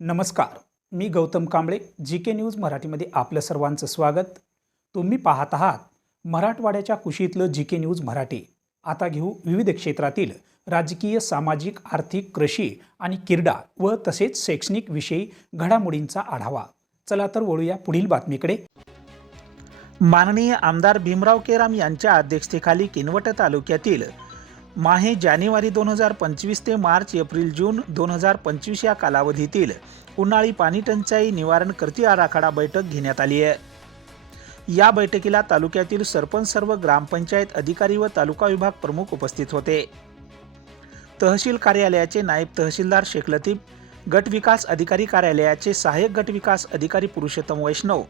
नमस्कार. मी Gautam Kamble. GK. News मराठीमध्ये आपलं सर्वांचं स्वागत. तुम्ही पाहत आहात मराठवाड्याच्या कुशीतलं जी.के. न्यूज मराठी. आता घेऊ विविध क्षेत्रातील राजकीय, सामाजिक, आर्थिक, कृषी आणि क्रीडा व तसेच शैक्षणिक विषयी घडामोडींचा आढावा. चला तर वळूया पुढील बातमीकडे. माननीय आमदार भीमराव केराम यांच्या अध्यक्षतेखाली किनवट तालुक्यातील माहे जानेवारी 2025 ते मार्च एप्रिल जून 2025 या कालावधीतील उन्हाळी पाणी टंचाई निवारण कृती आराखडा बैठक घेण्यात आली आहे. या बैठकीला तालुक्यातील सरपंच, सर्व ग्रामपंचायत अधिकारी व तालुका विभाग प्रमुख उपस्थित होते. तहसील कार्यालयाचे नायब तहसीलदार शेख लतीफ, गट विकास अधिकारी कार्यालयाचे सहाय्यक गट विकास अधिकारी पुरुषोत्तम वैष्णव,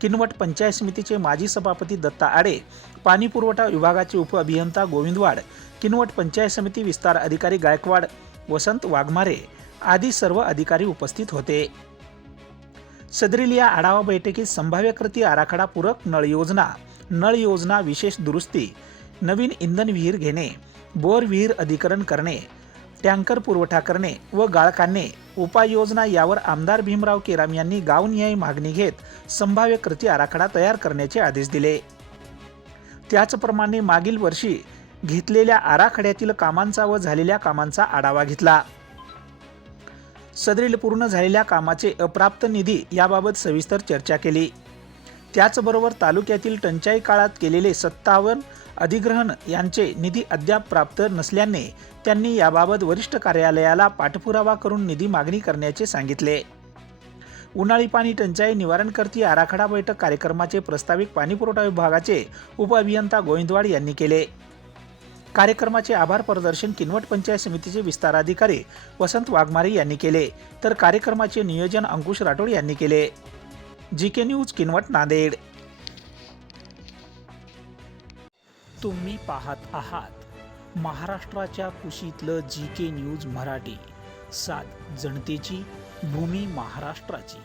किनवट पंचायत समितीचे माजी सभापती दत्ता आडे, पाणी पुरवठा विभागाचे उप अभियंता गोविंदवाड, किनवट पंचायत समिती विस्तार अधिकारी गायकवाड वसंत वाघमारे आदी सर्व अधिकारी उपस्थित होते. सदरील या आढावा बैठकीत संभाव्य कृती आराखडा, पूरक नळ योजना विशेष दुरुस्ती, नवीन इंधन विहीर घेणे, बोर विहीर अधिकरण करणे, टँकर पुरवठा करणे व गाळ काढणे उपाययोजना यावर आमदार भीमराव केराम यांनी गावनिहाय मागणी घेत संभाव्य कृती आराखडा तयार करण्याचे आदेश दिले. त्याचप्रमाणे मागील वर्षी घेतलेल्या आराखड्यातील कामांचा व झालेल्या कामांचा आढावा घेतला. सदरील पूर्ण झालेल्या कामाचे अप्राप्त निधी याबाबत सविस्तर चर्चा केली. त्याचबरोबर तालुक्यातील टंचाई काळात केलेले 57 अधिग्रहण यांचे निधी अद्याप प्राप्त नसल्याने त्यांनी याबाबत वरिष्ठ कार्यालयाला पाठपुरावा करून निधी मागणी करण्याचे सांगितले. उन्हाळी पाणी टंचाई निवारण कृती आराखडा बैठक कार्यक्रमाचे प्रस्तावित पाणीपुरवठा विभागाचे उप अभियंता गोविंदवाड यांनी केले. कार्यक्रमाचे आभार प्रदर्शन किनवट पंचायत समितीचे विस्तार अधिकारी वसंत वाघमारे यांनी केले, तर कार्यक्रमाचे नियोजन अंकुश राठोड यांनी केले. जी.के. न्यूज किनवट, नांदेड. तुम्ही पाहत आहात महाराष्ट्राच्या कुशीतलं जी.के. न्यूज मराठी. सात जनतेची, भूमी महाराष्ट्राची.